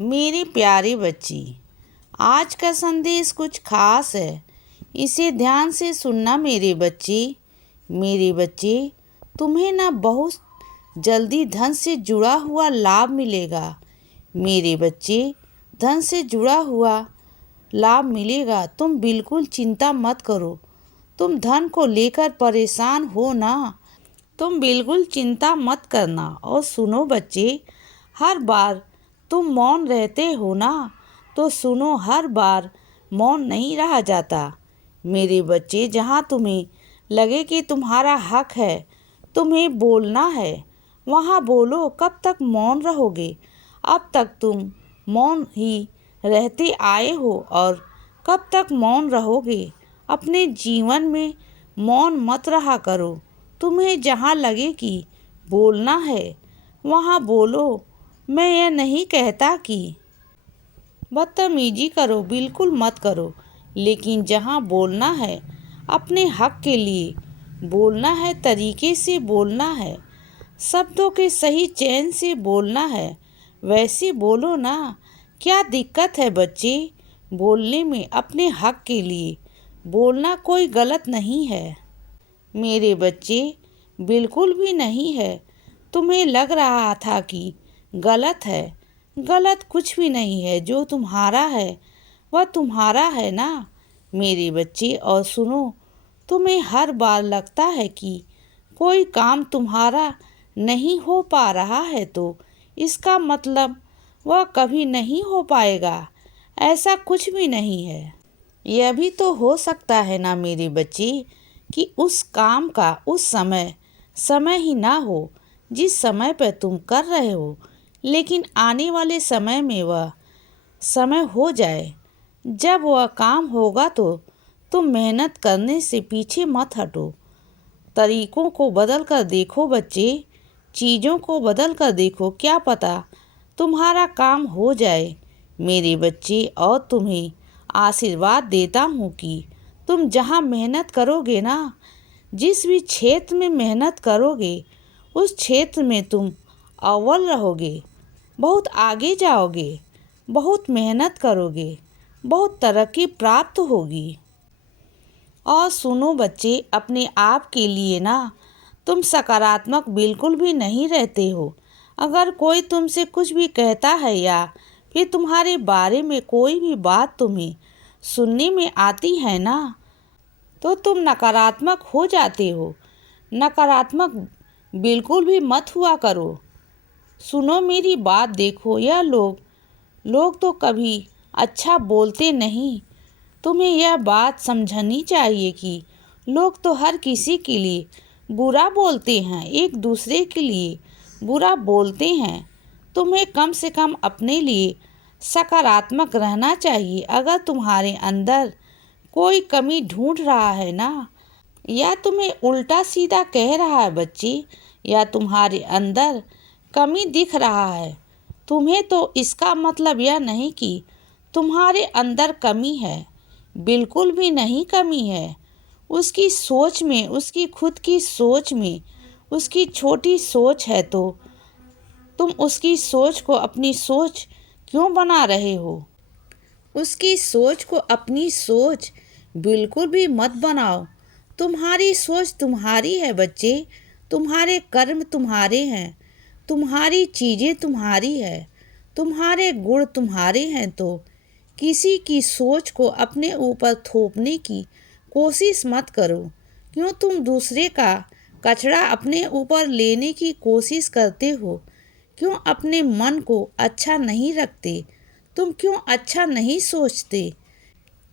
मेरी प्यारी बच्ची, आज का संदेश कुछ खास है। इसे ध्यान से सुनना मेरी बच्ची। मेरी बच्ची, तुम्हें ना बहुत जल्दी धन से जुड़ा हुआ लाभ मिलेगा। मेरे बच्चे, धन से जुड़ा हुआ लाभ मिलेगा। तुम बिल्कुल चिंता मत करो। तुम धन को लेकर परेशान हो ना, तुम बिल्कुल चिंता मत करना। और सुनो बच्चे, हर बार तुम मौन रहते हो ना, तो सुनो, हर बार मौन नहीं रहा जाता। मेरे बच्चे, जहाँ तुम्हें लगे कि तुम्हारा हक है, तुम्हें बोलना है, वहाँ बोलो। कब तक मौन रहोगे? अब तक तुम मौन ही रहते आए हो, और कब तक मौन रहोगे? अपने जीवन में मौन मत रहा करो। तुम्हें जहाँ लगे कि बोलना है, वहाँ बोलो। मैं यह नहीं कहता कि बदतमीजी करो, बिल्कुल मत करो। लेकिन जहाँ बोलना है, अपने हक के लिए बोलना है, तरीके से बोलना है, शब्दों के सही चयन से बोलना है, वैसे बोलो ना। क्या दिक्कत है बच्चे? बोलने में अपने हक के लिए बोलना कोई गलत नहीं है। मेरे बच्चे, बिल्कुल भी नहीं है। तुम्हें लग रहा था कि गलत है। गलत कुछ भी नहीं है। जो तुम्हारा है वह तुम्हारा है ना मेरे बच्चे। और सुनो, तुम्हें हर बार लगता है कि कोई काम तुम्हारा नहीं हो पा रहा है, तो इसका मतलब वह कभी नहीं हो पाएगा। ऐसा कुछ भी नहीं है। यह भी तो हो सकता है ना मेरे बच्चे, कि उस काम का उस समय ही ना हो जिस समय पर तुम कर रहे हो, लेकिन आने वाले समय में वह समय हो जाए। जब वह काम होगा तो तुम मेहनत करने से पीछे मत हटो। तरीकों को बदल कर देखो बच्चे, चीज़ों को बदल कर देखो। क्या पता तुम्हारा काम हो जाए मेरे बच्चे। और तुम्हें आशीर्वाद देता हूँ कि तुम जहाँ मेहनत करोगे ना, जिस भी क्षेत्र में मेहनत करोगे, उस क्षेत्र में तुम अव्वल रहोगे, बहुत आगे जाओगे, बहुत मेहनत करोगे, बहुत तरक्की प्राप्त होगी। और सुनो बच्चे, अपने आप के लिए ना तुम सकारात्मक बिल्कुल भी नहीं रहते हो। अगर कोई तुमसे कुछ भी कहता है या फिर तुम्हारे बारे में कोई भी बात तुम्हें सुनने में आती है ना, तो तुम नकारात्मक हो जाते हो। नकारात्मक बिल्कुल भी मत हुआ करो। सुनो मेरी बात, देखो, यह लोग तो कभी अच्छा बोलते नहीं। तुम्हें यह बात समझनी चाहिए कि लोग तो हर किसी के लिए बुरा बोलते हैं, एक दूसरे के लिए बुरा बोलते हैं। तुम्हें कम से कम अपने लिए सकारात्मक रहना चाहिए। अगर तुम्हारे अंदर कोई कमी ढूंढ रहा है ना, या तुम्हें उल्टा सीधा कह रहा है बच्ची, या तुम्हारे अंदर कमी दिख रहा है, तुम्हें तो इसका मतलब यह नहीं कि तुम्हारे अंदर कमी है। बिल्कुल भी नहीं कमी है। उसकी सोच में, उसकी खुद की सोच में, उसकी छोटी सोच है, तो तुम उसकी सोच को अपनी सोच क्यों बना रहे हो? उसकी सोच को अपनी सोच बिल्कुल भी मत बनाओ। तुम्हारी सोच तुम्हारी है बच्चे, तुम्हारे कर्म तुम्हारे हैं, तुम्हारी चीज़ें तुम्हारी है, तुम्हारे गुण तुम्हारे हैं। तो किसी की सोच को अपने ऊपर थोपने की कोशिश मत करो। क्यों तुम दूसरे का कचरा अपने ऊपर लेने की कोशिश करते हो? क्यों अपने मन को अच्छा नहीं रखते? तुम क्यों अच्छा नहीं सोचते?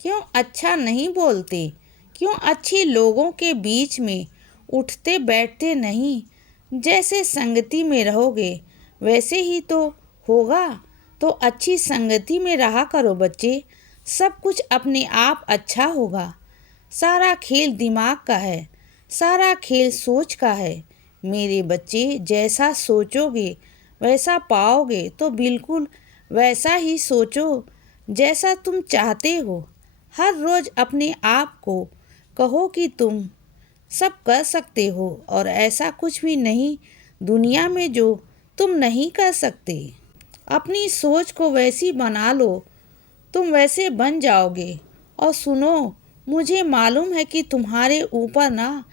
क्यों अच्छा नहीं बोलते? क्यों अच्छे लोगों के बीच में उठते बैठते नहीं? जैसे संगति में रहोगे वैसे ही तो होगा। तो अच्छी संगति में रहा करो बच्चे, सब कुछ अपने आप अच्छा होगा। सारा खेल दिमाग का है, सारा खेल सोच का है मेरे बच्चे। जैसा सोचोगे वैसा पाओगे, तो बिल्कुल वैसा ही सोचो जैसा तुम चाहते हो। हर रोज़ अपने आप को कहो कि तुम सब कर सकते हो, और ऐसा कुछ भी नहीं दुनिया में जो तुम नहीं कर सकते। अपनी सोच को वैसी बना लो, तुम वैसे बन जाओगे। और सुनो, मुझे मालूम है कि तुम्हारे ऊपर ना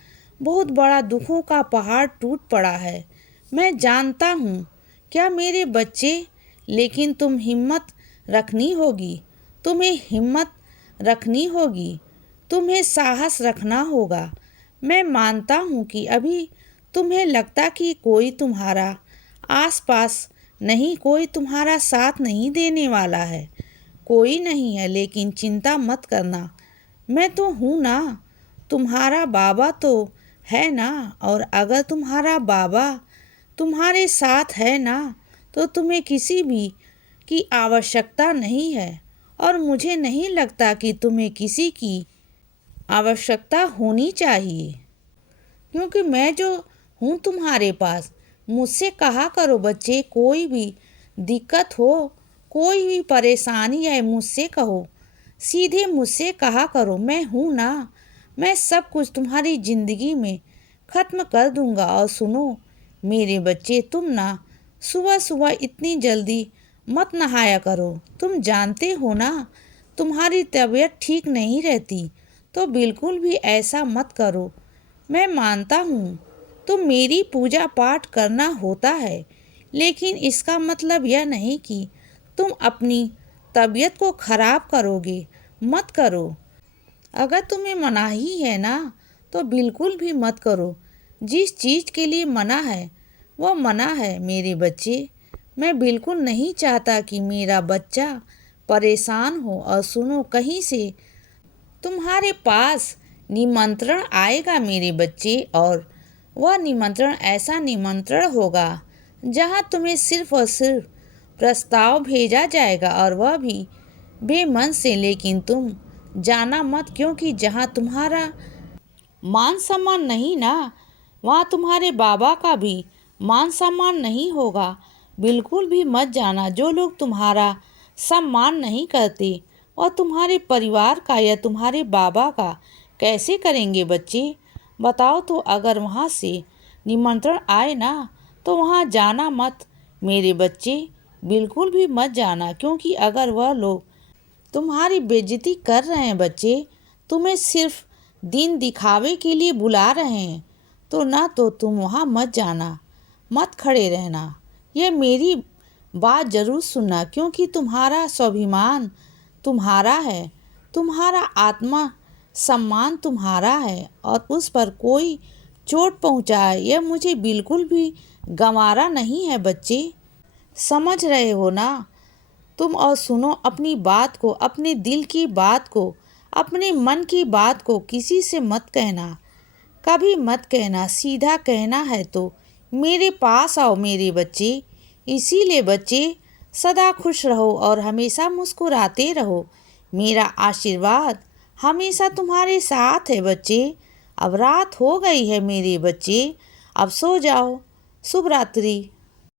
बहुत बड़ा दुखों का पहाड़ टूट पड़ा है। मैं जानता हूँ क्या मेरे बच्चे, लेकिन तुम हिम्मत रखनी होगी। तुम्हें हिम्मत रखनी होगी। तुम्हें साहस रखना होगा। मैं मानता हूँ कि अभी तुम्हें लगता कि कोई तुम्हारा आसपास नहीं, कोई तुम्हारा साथ नहीं देने वाला है, कोई नहीं है, लेकिन चिंता मत करना। मैं तो हूँ ना, तुम्हारा बाबा तो है ना। और अगर तुम्हारा बाबा तुम्हारे साथ है ना, तो तुम्हें किसी भी की आवश्यकता नहीं है। और मुझे नहीं लगता कि तुम्हें किसी की आवश्यकता होनी चाहिए, क्योंकि मैं जो हूँ तुम्हारे पास। मुझसे कहा करो बच्चे, कोई भी दिक्कत हो, कोई भी परेशानी है, मुझसे कहो। सीधे मुझसे कहा करो, मैं हूँ ना। मैं सब कुछ तुम्हारी ज़िंदगी में ख़त्म कर दूँगा। और सुनो मेरे बच्चे, तुम ना सुबह सुबह इतनी जल्दी मत नहाया करो। तुम जानते हो ना, तुम्हारी तबीयत ठीक नहीं रहती, तो बिल्कुल भी ऐसा मत करो। मैं मानता हूँ तुम मेरी पूजा पाठ करना होता है, लेकिन इसका मतलब यह नहीं कि तुम अपनी तबीयत को खराब करोगे। मत करो। अगर तुम्हें मनाही है ना, तो बिल्कुल भी मत करो। जिस चीज़ के लिए मना है वो मना है मेरे बच्चे। मैं बिल्कुल नहीं चाहता कि मेरा बच्चा परेशान हो। और सुनो, कहीं से तुम्हारे पास निमंत्रण आएगा मेरे बच्चे, और वह निमंत्रण ऐसा निमंत्रण होगा जहाँ तुम्हें सिर्फ और सिर्फ प्रस्ताव भेजा जाएगा, और वह भी बेमन से। लेकिन तुम जाना मत, क्योंकि जहाँ तुम्हारा मान सम्मान नहीं ना, वहाँ तुम्हारे बाबा का भी मान सम्मान नहीं होगा। बिल्कुल भी मत जाना। जो लोग तुम्हारा सम्मान नहीं करते और तुम्हारे परिवार का या तुम्हारे बाबा का कैसे करेंगे बच्चे? बताओ तो। अगर वहाँ से निमंत्रण आए ना, तो वहाँ जाना मत मेरे बच्चे, बिल्कुल भी मत जाना। क्योंकि अगर वह लोग तुम्हारी बेइज्जती कर रहे हैं बच्चे, तुम्हें सिर्फ दिन दिखावे के लिए बुला रहे हैं, तो ना, तो तुम वहाँ मत जाना, मत खड़े रहना। ये मेरी बात ज़रूर सुनना, क्योंकि तुम्हारा स्वाभिमान तुम्हारा है, तुम्हारा आत्मा सम्मान तुम्हारा है, और उस पर कोई चोट पहुँचाए यह मुझे बिल्कुल भी गंवारा नहीं है बच्चे। समझ रहे हो ना तुम? और सुनो, अपनी बात को, अपने दिल की बात को, अपने मन की बात को किसी से मत कहना, कभी मत कहना। सीधा कहना है तो मेरे पास आओ मेरे बच्चे। इसीलिए बच्चे, सदा खुश रहो और हमेशा मुस्कुराते रहो। मेरा आशीर्वाद हमेशा तुम्हारे साथ है बच्चे। अब रात हो गई है मेरे बच्चे, अब सो जाओ। शुभ रात्रि।